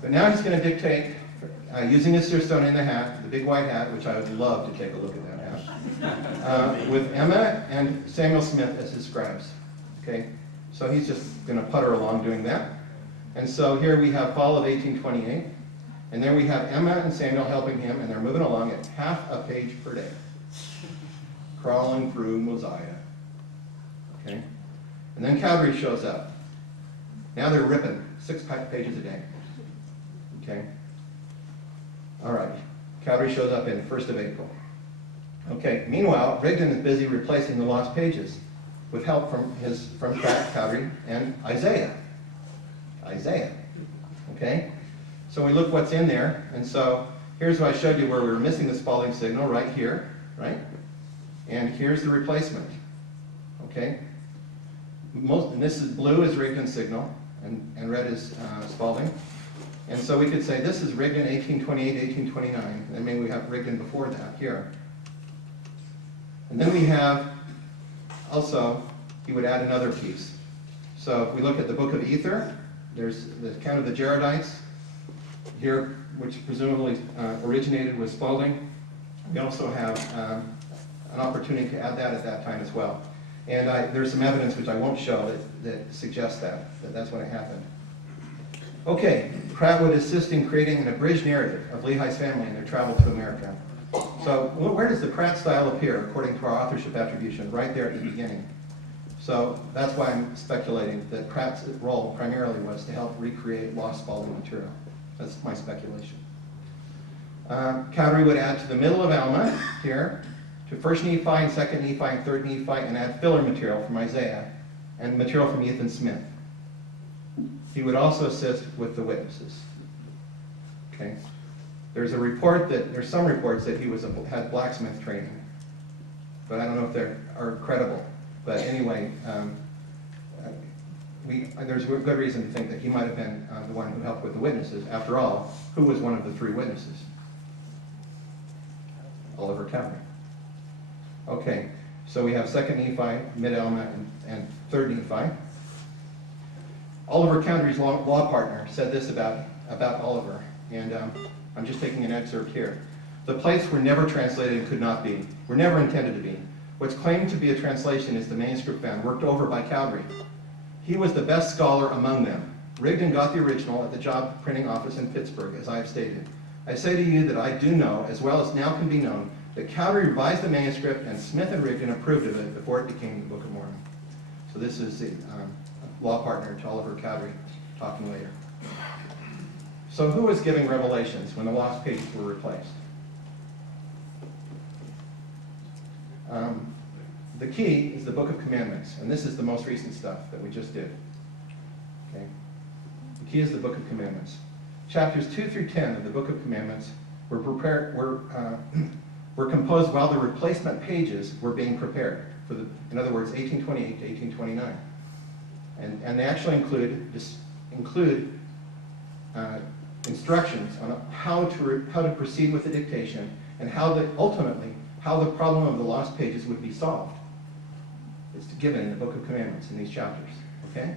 But now he's going to dictate using his Smithsonian in the hat, the big white hat, which I would love to take a look at that hat, with Emma and Samuel Smith as his scribes. Okay, so he's just going to putter along doing that. And so here we have fall of 1828, and then we have Emma and Samuel helping him, and they're moving along at half a page per day, crawling through Mosiah. Okay, and then Cowdery shows up. Now they're ripping 6 pages a day. Okay. All right. Cowdery shows up in 1st of April. Okay. Meanwhile, Rigdon is busy replacing the lost pages with help from Pratt, Cowdery, and Isaiah. Okay. So we look what's in there, and so here's what I showed you where we were missing the Spalding signal right here, right? And here's the replacement. Okay. And this is blue is Rigdon's signal, and red is Spalding. And so we could say this is Rigdon 1828, 1829. And maybe we have Rigdon before that here. And then we have also, he would add another piece. So if we look at the Book of Ether, there's the account of the Jaredites here, which presumably originated with Spalding. We also have an opportunity to add that at that time as well. And there's some evidence which I won't show that suggests that that's when it happened. Okay, Pratt would assist in creating an abridged narrative of Lehi's family and their travel to America. So where does the Pratt style appear according to our authorship attribution? Right there at the beginning. So that's why I'm speculating that Pratt's role primarily was to help recreate lost Spalding material. That's my speculation. Cowdery would add to the middle of Alma here, to 1st Nephi and 2nd Nephi and 3rd Nephi, and add filler material from Isaiah and material from Ethan Smith. He would also assist with the witnesses. Okay. There's some reports that he had blacksmith training, but I don't know if they are credible. But anyway, there's good reason to think that he might have been the one who helped with the witnesses. After all, who was one of the 3 witnesses? Oliver Cowdery. Okay, so we have 2nd Nephi, Mid-Alma, and 3rd Nephi. Oliver Cowdery's law partner said this about Oliver, and I'm just taking an excerpt here. The plates were never translated and could not be, were never intended to be. What's claimed to be a translation is the manuscript found, worked over by Cowdery. He was the best scholar among them. Rigdon got the original at the job printing office in Pittsburgh, as I have stated. I say to you that I do know, as well as now can be known, that Cowdery revised the manuscript and Smith and Rigdon approved of it before it became the Book of Mormon. So this is the law partner to Oliver Cowdery talking later. So who was giving revelations when the lost pages were replaced? The key is the Book of Commandments, and this is the most recent stuff that we just did. Okay? The key is the Book of Commandments. Chapters 2 through 10 of the Book of Commandments were composed while the replacement pages were being prepared for in other words, 1828 to 1829, and they actually include instructions on how to proceed with the dictation and ultimately how the problem of the lost pages would be solved. It's given in the Book of Commandments in these chapters. Okay?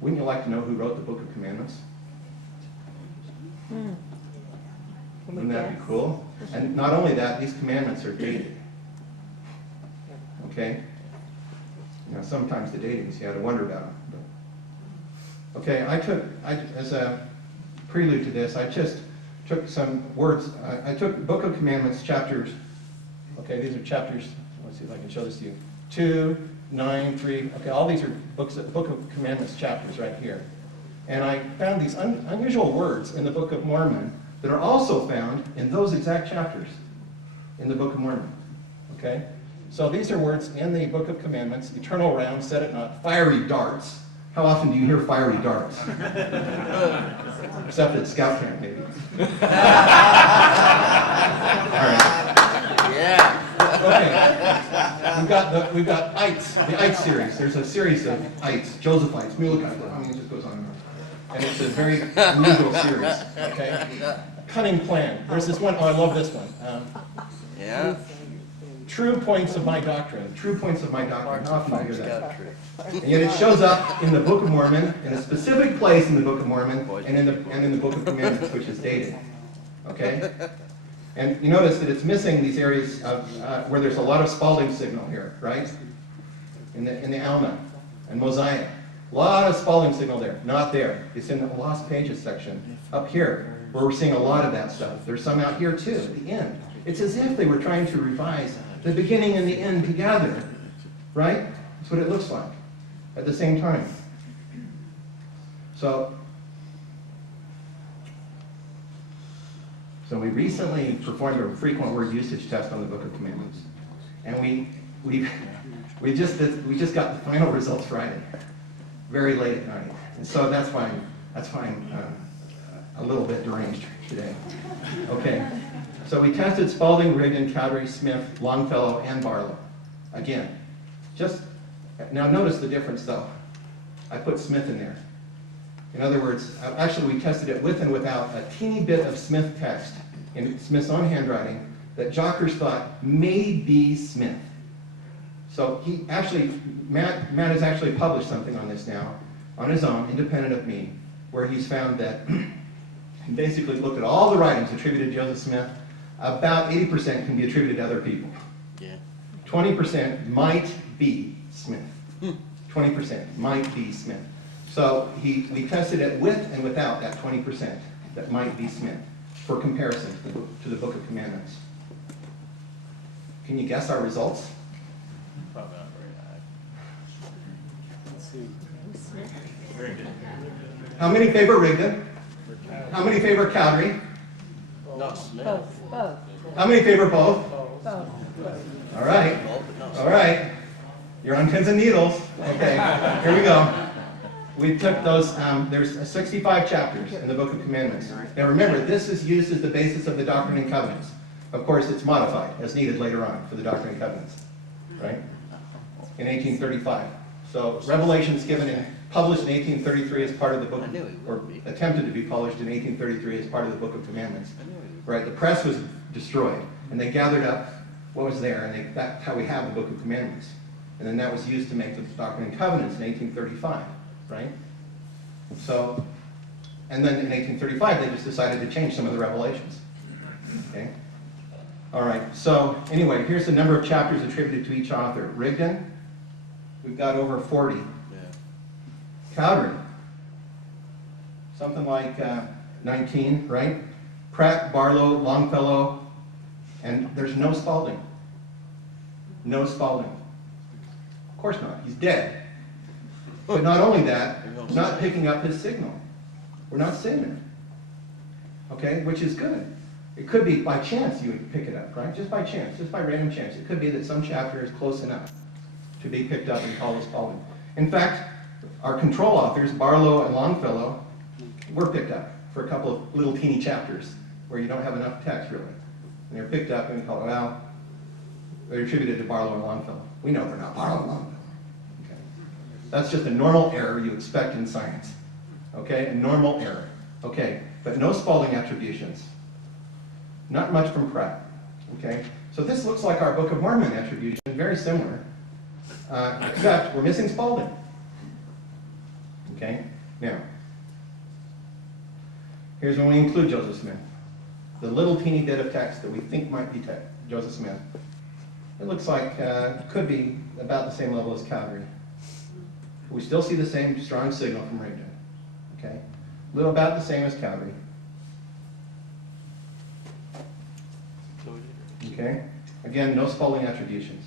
Wouldn't you like to know who wrote the Book of Commandments? Wouldn't that be cool? And not only that, these commandments are dated. Okay? Sometimes the datings you had to wonder about them. But. Okay, as a prelude to this, I just took some words. I took Book of Commandments chapters. Okay, these are chapters. Let's see if I can show this to you. 2, 9, 3. Okay, all these are Book of Commandments chapters right here. And I found these unusual words in the Book of Mormon that are also found in those exact chapters in the Book of Mormon. Okay? So these are words in the Book of Commandments. Eternal round, set it not. Fiery darts. How often do you hear fiery darts? Except at scout camp, maybe. All right. Yeah. Okay. We've got ites, the ites series. There's a series of ites, Josephites, Mulekites. I mean, it just goes on and on. And it's a very unusual series. Okay. Cunning plan. There's this one. Oh, I love this one. Yeah. true points of my doctrine. True points of my doctrine. How often do you hear that? And yet it shows up in the Book of Mormon, in a specific place in the Book of Mormon, and in the Book of Commandments, which is dated. Okay? And you notice that it's missing these areas of, where there's a lot of Spalding signal here, right? In the Alma and Mosaic. A lot of Spalding signal there. Not there. It's in the Lost Pages section. Up here, where we're seeing a lot of that stuff. There's some out here too, at the end. It's as if they were trying to revise the beginning and the end together. Right? That's what it looks like at the same time. So we recently performed a frequent word usage test on the Book of Commandments. And we just got the final results Friday, very late at night. And so that's why I'm a little bit deranged today. Okay, so we tested Spalding, Rigdon, Cowdery, Smith, Longfellow, and Barlow. Again, now notice the difference though. I put Smith in there. In other words, actually we tested it with and without a teeny bit of Smith text in Smith's own handwriting that jockers thought may be Smith. So Matt has actually published something on this now, on his own, independent of me, where he's found that he basically looked at all the writings attributed to Joseph Smith. About 80% can be attributed to other people. Yeah. 20% might be Smith. 20% might be Smith. So we tested it with and without that 20% that might be Smith for comparison to the Book of Commandments. Can you guess our results? Probably not very high. Very good. How many favor Rigdon? How many favor Cowdery? Not Smith. Both. How many favor both? Both. All right. All right. You're on pins and needles. Okay. Here we go. We took those, there's 65 chapters in the Book of Commandments. Now remember, this is used as the basis of the Doctrine and Covenants. Of course, it's modified as needed later on for the Doctrine and Covenants, right? In 1835. So Revelation's published in 1833 as part of the book, or attempted to be published in 1833 as part of the Book of Commandments. Right? The press was destroyed, and they gathered up what was there, and that's how we have the Book of Commandments. And then that was used to make the Doctrine and Covenants in 1835. Right? So, and then in 1835, they just decided to change some of the revelations. Okay? All right, so anyway, here's the number of chapters attributed to each author. Rigdon, we've got over 40. Yeah. Cowdery, something like 19, right? Pratt, Barlow, Longfellow, and there's no Spalding. No Spalding. Of course not, he's dead. But not only that, not picking up his signal. We're not seeing it. Okay, which is good. It could be by chance you would pick it up, right? Just by chance, just by random chance. It could be that some chapter is close enough to be picked up and called as Spalding. In fact, our control authors, Barlow and Longfellow, were picked up for a couple of little teeny chapters where you don't have enough text, really. And they're picked up and called, well, they're attributed to Barlow and Longfellow. We know they're not Barlow and Longfellow. That's just a normal error you expect in science. Okay, a normal error. Okay, but no Spalding attributions. Not much from Pratt. Okay, so this looks like our Book of Mormon attribution, very similar, except we're missing Spalding. Okay, now, here's when we include Joseph Smith. The little teeny bit of text that we think might be Joseph Smith. It looks like could be about the same level as Cowdery. We still see the same strong signal from Rigdon. Okay? A little about the same as Cowdery. Okay? Again, no Spalding attributions.